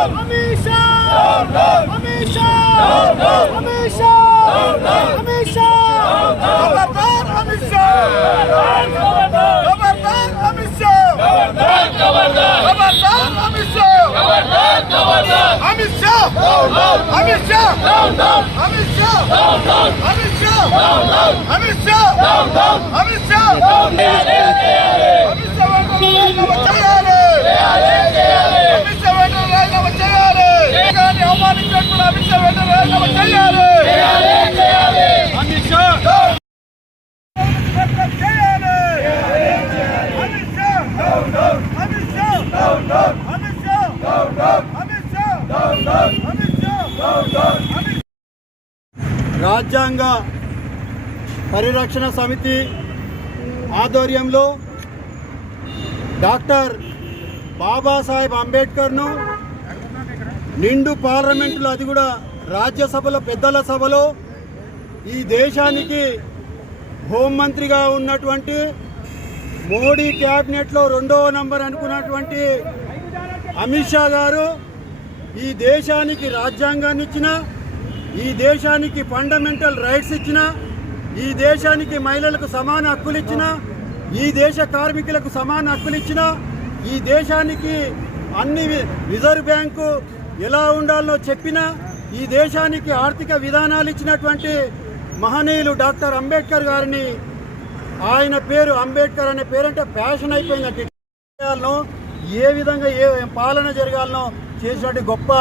Hamisha! Hamisha! Hamisha! Hamisha! Kabardar Hamisha! Kabardar Hamisha! Kabardar Kabardar! Kabardar Hamisha! Kabardar Kabardar! Hamisha! Hamisha! Hamisha! Hamisha! Hamisha! Hamisha! Hamisha! రాజ్యాంగ పరిరక్షణ సమితి ఆధ్వర్యంలో doctor Babasaheb అంబేద్కర్ను నిండు పార్లమెంటులో అది కూడా రాజ్యసభలో పెద్దల సభలో ఈ దేశానికి హోంమంత్రిగా ఉన్నటువంటి మోడీ క్యాబినెట్లో రెండవ నంబర్ అనుకున్నటువంటి అమిత్ షా గారు ఈ దేశానికి రాజ్యాంగాన్ని ఇచ్చిన ఈ దేశానికి ఫండమెంటల్ రైట్స్ ఇచ్చిన ఈ దేశానికి మహిళలకు సమాన హక్కులు ఇచ్చిన ఈ దేశ కార్మికులకు సమాన హక్కులు ఇచ్చిన ఈ దేశానికి అన్ని వి- రిజర్వ్ బ్యాంకు ఎలా ఉండాలో చెప్పిన ఈ దేశానికి ఆర్థిక విధానాలు ఇచ్చినటువంటి మహనీయులు డాక్టర్ అంబేద్కర్ గారిని ఆయన పేరు అంబేద్కర్ అనే పేరంటే ఫ్యాషన్ అయిపోయిందంటే ఏ విధంగా ఏ పాలన జరగాలనో చేసినట్టు గొప్ప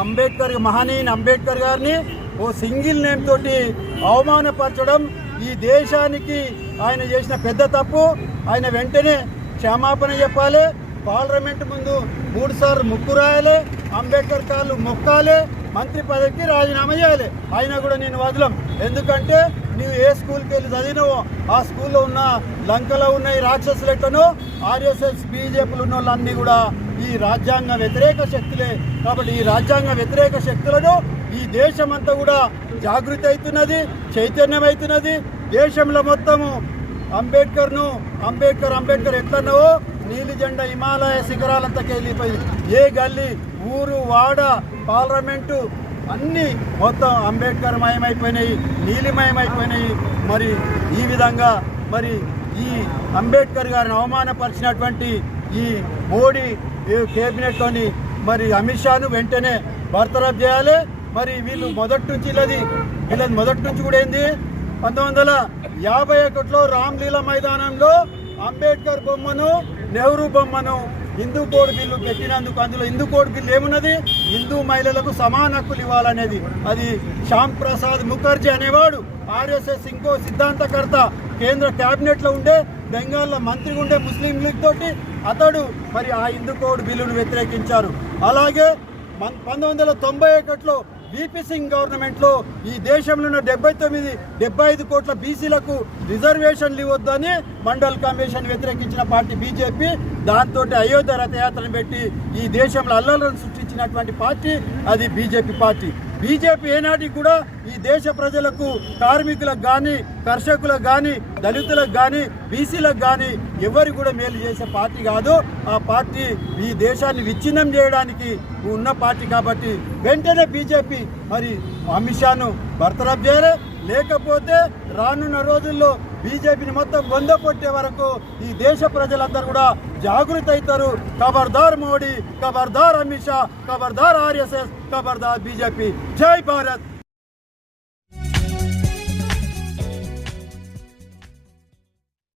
అంబేద్కర్ మహనీయుని అంబేద్కర్ గారిని ఓ సింగిల్ నేమ్ తోటి అవమానపరచడం ఈ దేశానికి ఆయన చేసిన పెద్ద తప్పు. ఆయన వెంటనే క్షమాపణ చెప్పాలి. పార్లమెంట్ ముందు మూడు సార్లు ముక్కు అంబేద్కర్ కాళ్ళు మొక్కాలి మంత్రి పదవికి రాజీనామా చేయాలి. అయినా కూడా నేను వదలం. ఎందుకంటే నువ్వు ఏ స్కూల్కి వెళ్ళి చదివినవో ఆ స్కూల్లో ఉన్న లంకలో ఉన్న ఈ రాక్షసులు ఎట్లనో ఆర్ఎస్ఎస్ బీజేపీలు ఉన్న వాళ్ళన్నీ కూడా ఈ రాజ్యాంగ వ్యతిరేక శక్తులే. కాబట్టి ఈ రాజ్యాంగ వ్యతిరేక శక్తులను ఈ దేశమంతా కూడా జాగృతి అవుతున్నది చైతన్యమవుతున్నది. దేశంలో మొత్తము అంబేద్కర్ను అంబేద్కర్ అంబేద్కర్ ఎట్లన్నావో నీలి జెండా హిమాలయ శిఖరాలంతకి వెళ్ళిపోయి ఏ గల్లీ ఊరు వాడ పార్లమెంటు అన్నీ మొత్తం అంబేద్కర్ మయమైపోయినాయి నీలిమయమైపోయినాయి మరి ఈ విధంగా మరి ఈ అంబేద్కర్ గారిని అవమానపరిచినటువంటి ఈ మోడీ కేబినెట్లోని మరి అమిత్ షాను వెంటనే బర్తరఫ్ చేయాలి. మరి వీళ్ళు మొదటి నుంచి వీళ్ళది వీళ్ళది మొదటి నుంచి కూడా ఏంది? పంతొమ్మిది వందల యాభై ఒకటిలో రామ్లీలా మైదానంలో అంబేద్కర్ బొమ్మను నెహ్రూ బొమ్మను హిందూ కోడ్ బిల్లు పెట్టినందుకు అందులో హిందూ కోడ్ బిల్లు ఏమున్నది? హిందూ మహిళలకు సమాన హక్కులు ఇవ్వాలనేది. అది శ్యామ్ ప్రసాద్ ముఖర్జీ అనేవాడు ఆర్ఎస్ఎస్ ఇంకో సిద్ధాంతకర్త. కేంద్ర క్యాబినెట్లో ఉండే బెంగాల్లో మంత్రిగా ఉండే ముస్లిం లీగ్ తోటి అతడు మరి ఆ హిందూ కోడ్ బిల్లును వ్యతిరేకించారు. అలాగే పంతొమ్మిది వందల తొంభై ఒకటిలో విపి సింగ్ గవర్నమెంట్లో ఈ దేశంలో ఉన్న డెబ్బై తొమ్మిది డెబ్బై ఐదు కోట్ల బీసీలకు రిజర్వేషన్లు ఇవ్వద్దని మండల్ కమిషన్ వ్యతిరేకించిన పార్టీ బీజేపీ దాంతో అయోధ్య రథయాత్రను పెట్టి ఈ దేశంలో అల్లలను సృష్టించినటువంటి పార్టీ అది బీజేపీ పార్టీ. బీజేపీ ఏనాటికి కూడా ఈ దేశ ప్రజలకు కార్మికులకు కానీ కర్షకులకు కానీ దళితులకు కానీ బీసీలకు కానీ ఎవరు కూడా మేలు చేసే పార్టీ కాదు. ఆ పార్టీ ఈ దేశాన్ని విచ్ఛిన్నం చేయడానికి ఉన్న పార్టీ కాబట్టి వెంటనే బీజేపీ మరి అమిత్ షాను బర్తరఫ్ చేయాలి లేకపోతే రానున్న రోజుల్లో బీజేపీని మొత్తం వంద కొట్టే వరకు ఈ దేశ ప్రజలందరూ కూడా జాగృతి అవుతారు. ఖబర్దార్ మోడీ ఖబర్దార్ అమిత్ షా ఖబర్దార్ ఆర్ఎస్ఎస్ ఖబర్దార్ బీజేపీ. జై భారత్!